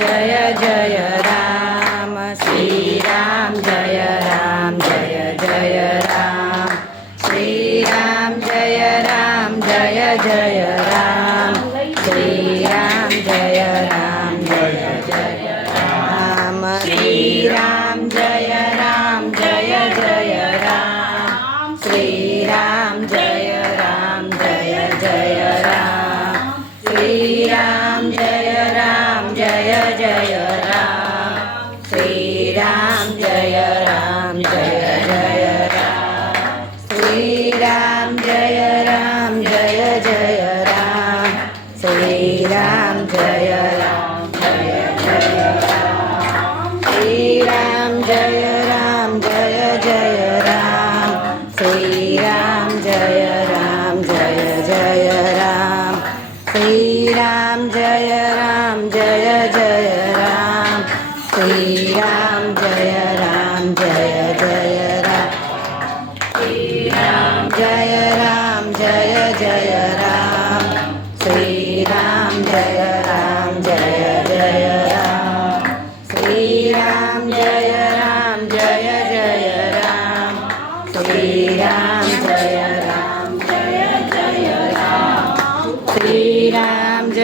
Jai Jai Ram Shri Ram Jai Ram Jai Jai Ram Shri Ram Jai Ram Jai Jai Ram Shri Ram Jai Ram Jai Jai Ram Shri Ram Jai Ram Jai Jai Ram Shri Ram Jai Ram Jai Jai Ram Shri Ram Jai Ram Jai Jai Ram Shri Ram Jai Ram Jai Jai Ram Shri Ram Jai Ram Jai Jai Ram Shri Ram Jai Ram Jai Jai Ram Shri Ram Jai Ram Jai Jai Ram Shri Ram Jai Ram Jai Jai Ram Shri Ram Jai Ram Jai Jai Ram Shri Ram Jai Ram Jai Jai Ram Shri Ram Jai Ram Jai Jai Ram Shri Ram Jai Ram Jai Jai Ram Shri Ram Jai Ram Jai Jai Ram Shri Ram